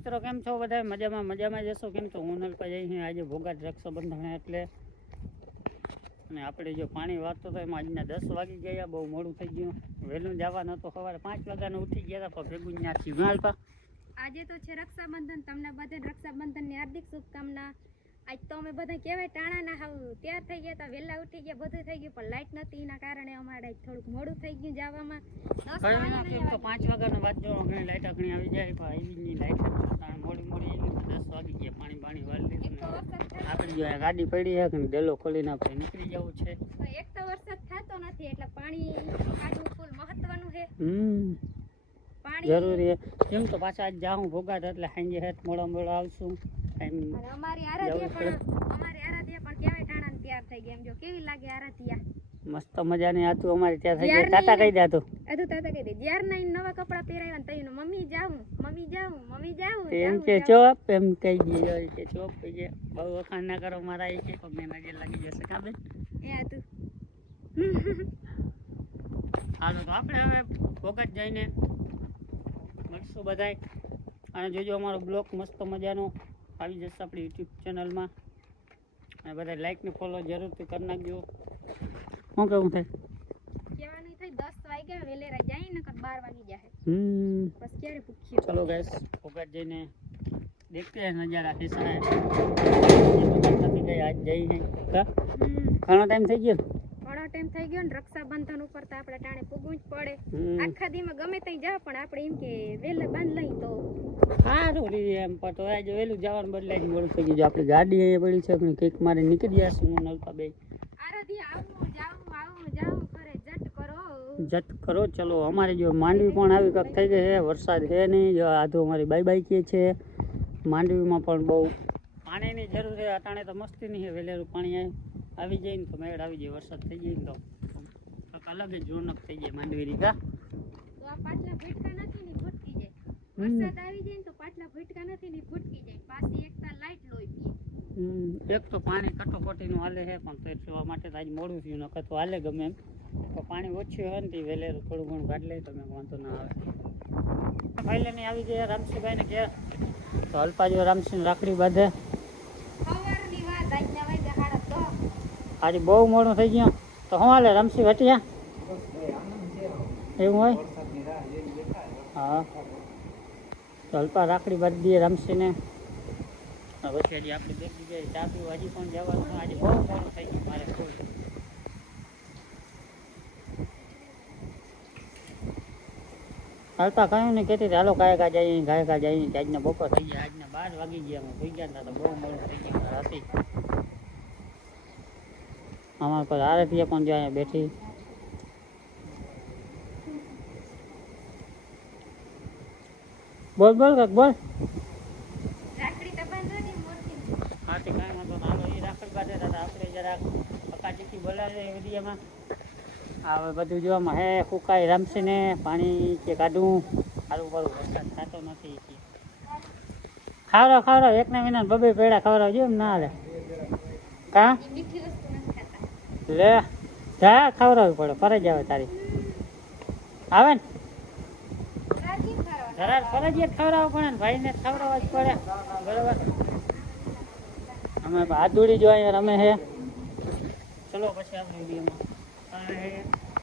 મિત્રો કેમ છો બધા? મજામાં જશો? કેમ છો? હું નલપા જઈ આજે ભોગાટ રક્ષાબંધન એટલે અને આપણે જો પાણી વાળતો તો એમાં આજના 10 વાગી ગયા. બહુ મોડું થઈ ગયું. વહેલું જવાનું હતું, સવારે 5 વાગ્યાને ઉઠી ગયા હતા, પણ ભેગું ત્યાંથી નલપા આજે તો છે રક્ષાબંધન. તમને બધાને રક્ષાબંધનની હાર્દિક શુભકામના. આજ તો અમે બધા કહેવાય ટાણાના હાવ તૈયાર થઈ ગયા હતા, વહેલા ઉઠી ગયા, બધું થઈ ગયું, પણ લાઇટ નથી એના કારણે અમારે થોડુંક મોડું થઈ ગયું જવામાં. 5 વાગ્યાનો વાત જો ઘણી લાઇટ ઘણી આવી જાય, પણ આવી લાઇટ મોડી 10 વાગી ગયા. પાણી વાળી લીધું. આપણે જો ગાડી પડી છે કે ડેલો ખોલીને આપણે નીકળી જવું છે. એક તો વરસાદ થતો નથી એટલે પાણી કાઢવું ફૂલ મહત્વનું છે. જરૂરી કેમ તો પાછા આજ જાઉં ભોગાટ એટલે સાંજે હેઠ મોડા આવશું. અમારી આરાધ્યા પણ કહેવાય ટાણા તૈયાર થઈ ગયા. એમ જો કેવી લાગે આરાધ્યા, મસ્ત મજાની આતું અમારે ત્યાં થઈ ગઈ. તાતા કહી દે તો તાતા કહી દે જ્યાર ના નવા કપડા પહેરાવ્યા ને તઈનો મમ્મી જાઉં એમ કે ચોપ એમ કહી દીધો કે ચોપ કહી દે. બહુ વખાણ ના કરો મારા એ કે પગને નજર લાગી જશે કાબે એ આતું. હાલો તો આપણે હવે ભોગાટ જઈને મળશું બધાય. અને જોજો અમારો બ્લોગ મસ્ત મજાનો આવી જશે આપણી યુટ્યુબ ચેનલમાં. અને બધા લાઈક ને ફોલો જરૂરથી કરી નાખજો. શું કેવું થાય? કહેવાનું થાય 10 વાગ્યા વેલેરા જાય ને 12 વાગી જાય. બસ ક્યારે પૂછ્યું. ચલો ગાઈસ ભોગાટ જઈને देखते हैं नजारा कैसा है. નથી ગઈ આજ જઈને ઘણો ટાઈમ થઈ ગયો ને રક્ષાબંધન ઉપર તો આપણે ટાણે પૂગવું જ પડે. આખા દીમાં ગમે ત્યાં જા પણ આપણે એમ કે વેલે બાંધ લઈ તો સારું રે એમ. પણ તો આજે વહેલું જવાનું બદલાઈ મોડું થઈ ગયું. આપણી ગાડી અહીંયા પડી છે કે કેક મારે નીકળી જશું હું નલપા બે. આરાધી આવું જાવું કરે જટ કરો. ચલો અમારી જો માંડવી પણ આવી કંઈક થઈ ગઈ છે. વરસાદ છે નહીં. જો આધો અમારી બાય કહે છે. માંડવીમાં પણ બહુ પાણીની જરૂર છે. અટાણે તો મસ્તી નહીં છે. વહેલેરું પાણી આવી જાય ને તો મેળ આવી જાય. વરસાદ થઈ જાય ને તો અલગ જ રોનક થઈ જાય માંડવીની. કા તો આ પાટલા ભટકા નથી ને ભટકી જાય. વરસાદ આવી જાય ને તો પાટલા ભટકા નથી ને ભટકી જાય. પાછી એકતા લાઈટ લોઈ પીએ. એક તો પાણી કટોકટીનું હાલે છે, પણ તો જોવા માટે તો આજ મોડું થયું. નકર તો હાલે ગમે એમ. તો પાણી ઓછું હોય ને તે વહેલેરું થોડું ઘણું કાઢ લે તો મેં વાંધો ના આવે. ભાઈ લઈને આવી ગયા રામસિંહભાઈને ઘેર. તો અલ્પાજો રામસિંહ રાખડી બાંધે. સવારની વાત આજના વાગ્યા 10:30. આજે બહુ મોડું થઈ ગયું. તો શું હાલે રામસિંહ વટિયા? એવું હોય? હા. તો અલ્પા રાખડી બાંધી દઈએ રામસિંહને. પછી હજી આપણે બે જગ્યાએ ચા પીવા હજી પણ જવાનું. આજે બહુ મોડું થઈ ગયું મારે. હાલતા કહ્યું ને કહેતી હાલો ગાયકા જઈએ આજના બપોર થઈ ગયા. આજના 12 વાગી ગયા. અમે સુઈ ગયા હતા તો બહુ મોડું થઈ ગયું રાતે. અમારા પર આરતીએ પણ જો અહીંયા બેઠી. બોલ કાંઈક બોલ. રાખડી તો બાંધવાની મોરથી. હા તે કાંઈ વાંધો ના. હાલો એ રાખડી બાંધે હતા. આપણે જરાક પકાચીકી બોલાવે એ વિડીયોમાં. હવે બધું જોવામાં હે ફૂકાય રામસિંહને પાણી કે કાઢું સારું વરસાદ થતો નથી. ખાવડાવ એકને વિના બબે પેડા ખવડાવજો એમ ના હાલે. કા મીઠી વસ્તુ નથી ખાતા. લે જા ખવડાવવી પડે. ફરજ આવે તારી આવે ને ધરાર ફરજિયાત ખવડાવવું પડે ને. ભાઈને ખવડાવવા જ પડે બરાબર. અમે હાથ દોડી જો અહીંયા રમે છે. ચલો પછી આપણે વિડીયોમાં